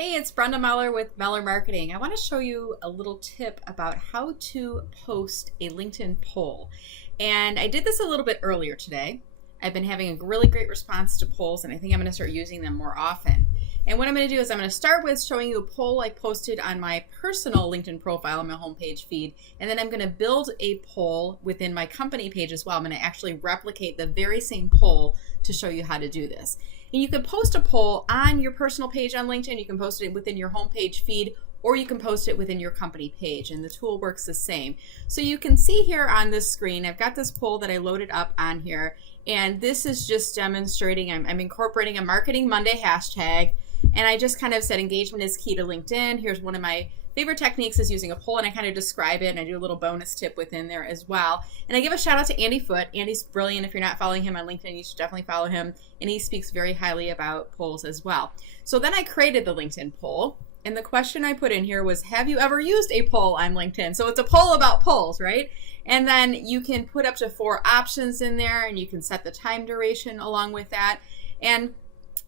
Hey, it's Brenda Meller with Meller Marketing. I want to show you a little tip about how to post a LinkedIn poll. And I did this a little bit earlier today. I've been having a really great response to polls, and I think I'm going to start using them more often. And what I'm going to do is I'm going to start with showing you a poll I posted on my personal LinkedIn profile on my homepage feed, and then I'm going to build a poll within my company page as well. I'm going to actually replicate the very same poll to show you how to do this. And you can post a poll on your personal page on LinkedIn, you can post it within your homepage feed, or you can post it within your company page, and the tool works the same. So you can see here on this screen, I've got this poll that I loaded up on here, and this is just demonstrating, I'm incorporating a Marketing Monday hashtag, and I just kind of said engagement is key to LinkedIn. Here's one of my favorite techniques is using a poll, and I kind of describe it, and I do a little bonus tip within there as well. And I give a shout out to Andy Foote. Andy's brilliant. If you're not following him on LinkedIn, you should definitely follow him, and he speaks very highly about polls as well. So then I created the LinkedIn poll, and the question I put in here was, have you ever used a poll on LinkedIn? So it's a poll about polls, right? And then you can put up to 4 options in there, and you can set the time duration along with that. And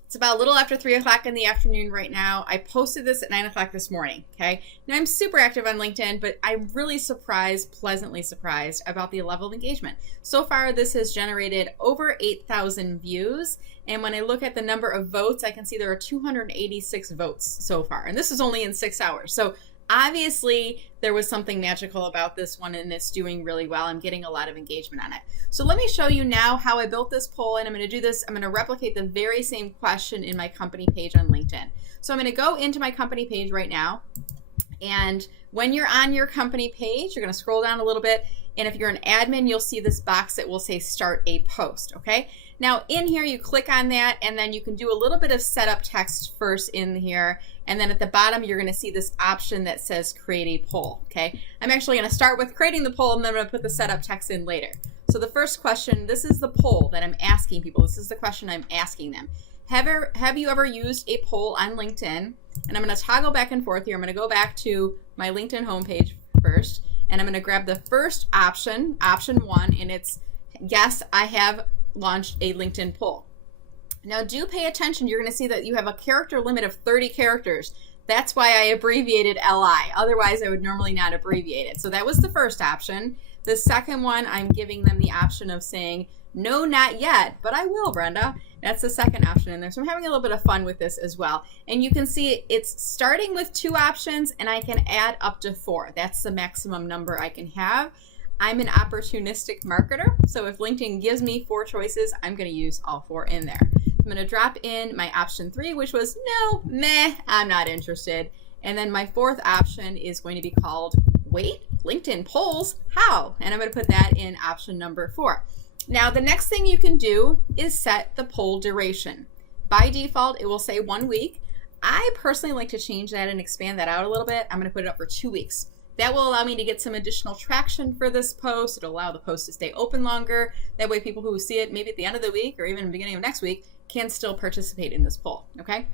it's about a little after 3 o'clock in the afternoon right now. I posted this at 9 o'clock this morning, okay? Now I'm super active on LinkedIn, but I'm really pleasantly surprised about the level of engagement. So far, this has generated over 8,000 views. And when I look at the number of votes, I can see there are 286 votes so far. And this is only in 6 hours. So obviously, there was something magical about this one, and it's doing really well. I'm getting a lot of engagement on it. So let me show you now how I built this poll, and I'm going to do this. I'm going to replicate the very same question in my company page on LinkedIn. So I'm going to go into my company page right now, and when you're on your company page, you're going to scroll down a little bit, and if you're an admin, you'll see this box that will say Start a Post, okay? Now in here, you click on that, and then you can do a little bit of setup text first in here, and then at the bottom, you're going to see this option that says Create a Poll, okay? I'm actually going to start with creating the poll, and then I'm going to put the setup text in later. So the first question, this is the poll that I'm asking people. This is the question I'm asking them. Have you ever used a poll on LinkedIn? And I'm going to toggle back and forth here. I'm going to go back to my LinkedIn homepage first, and I'm going to grab the first option, option 1, and it's, yes, I have launched a LinkedIn poll. Now do pay attention. You're going to see that you have a character limit of 30 characters. That's why I abbreviated LI. Otherwise, I would normally not abbreviate it. So that was the first option. The second one, I'm giving them the option of saying, no, not yet, but I will, Brenda. That's the second option in there. So I'm having a little bit of fun with this as well. And you can see it's starting with 2 options, and I can add up to 4. That's the maximum number I can have. I'm an opportunistic marketer, so if LinkedIn gives me 4 choices, I'm going to use all 4 in there. I'm going to drop in my option 3, which was no, meh, I'm not interested. And then my 4th option is going to be called wait, LinkedIn polls, how? And I'm going to put that in option number 4. Now, the next thing you can do is set the poll duration. By default, it will say 1 week. I personally like to change that and expand that out a little bit. I'm going to put it up for 2 weeks. That will allow me to get some additional traction for this post. It'll allow the post to stay open longer. That way people who see it maybe at the end of the week or even the beginning of next week can still participate in this poll, okay?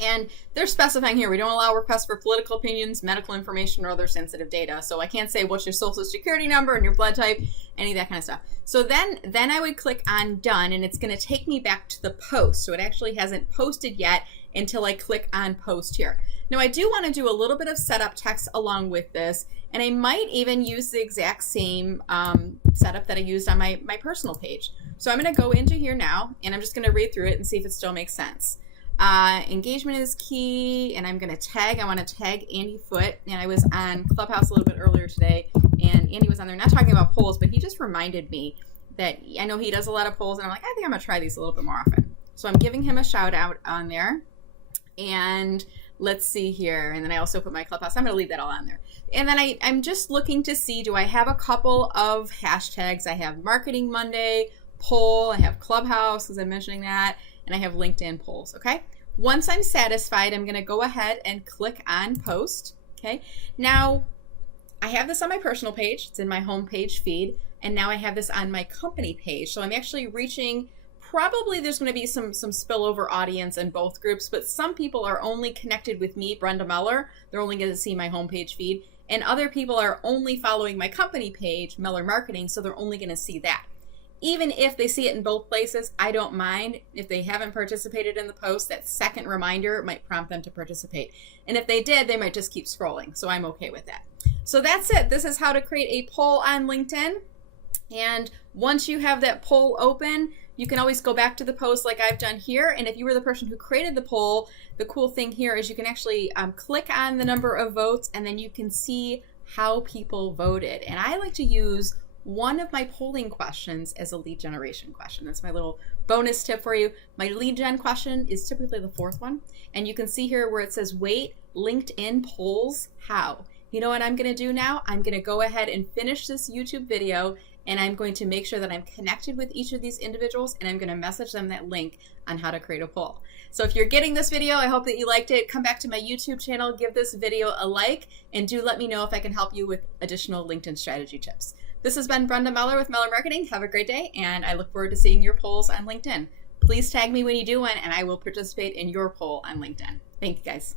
And they're specifying here, we don't allow requests for political opinions, medical information, or other sensitive data. So I can't say what's your social security number and your blood type, any of that kind of stuff. So then I would click on done, and it's going to take me back to the post. So it actually hasn't posted yet until I click on post here. Now I do want to do a little bit of setup text along with this, and I might even use the exact same setup that I used on my personal page. So I'm going to go into here now, and I'm just going to read through it and see if it still makes sense. Engagement is key, and I'm going to tag. I want to tag Andy Foote, and I was on Clubhouse a little bit earlier today, and Andy was on there not talking about polls, but he just reminded me that I know he does a lot of polls, and I'm like, I think I'm going to try these a little bit more often. So I'm giving him a shout out on there, and let's see here. And then I also put my Clubhouse. I'm going to leave that all on there. And then I'm just looking to see, do I have a couple of hashtags? I have Marketing Monday, poll, I have Clubhouse, because I'm mentioning that, and I have LinkedIn polls, okay? Once I'm satisfied, I'm going to go ahead and click on post, okay? Now, I have this on my personal page. It's in my home page feed, and now I have this on my company page. So I'm actually reaching, probably there's going to be some spillover audience in both groups, but some people are only connected with me, Brenda Meller. They're only going to see my homepage feed, and other people are only following my company page, Meller Marketing, so they're only going to see that. Even if they see it in both places, I don't mind. If they haven't participated in the post, that second reminder might prompt them to participate. And if they did, they might just keep scrolling. So I'm okay with that. So that's it. This is how to create a poll on LinkedIn. And once you have that poll open, you can always go back to the post like I've done here. And if you were the person who created the poll, the cool thing here is you can actually click on the number of votes, and then you can see how people voted. And I like to use one of my polling questions as a lead generation question. That's my little bonus tip for you. My lead gen question is typically the fourth one. And you can see here where it says, wait, LinkedIn polls, how? You know what I'm going to do now? I'm going to go ahead and finish this YouTube video, and I'm going to make sure that I'm connected with each of these individuals, and I'm going to message them that link on how to create a poll. So if you're getting this video, I hope that you liked it. Come back to my YouTube channel, give this video a like, and do let me know if I can help you with additional LinkedIn strategy tips. This has been Brenda Meller with Meller Marketing. Have a great day, and I look forward to seeing your polls on LinkedIn. Please tag me when you do one, and I will participate in your poll on LinkedIn. Thank you, guys.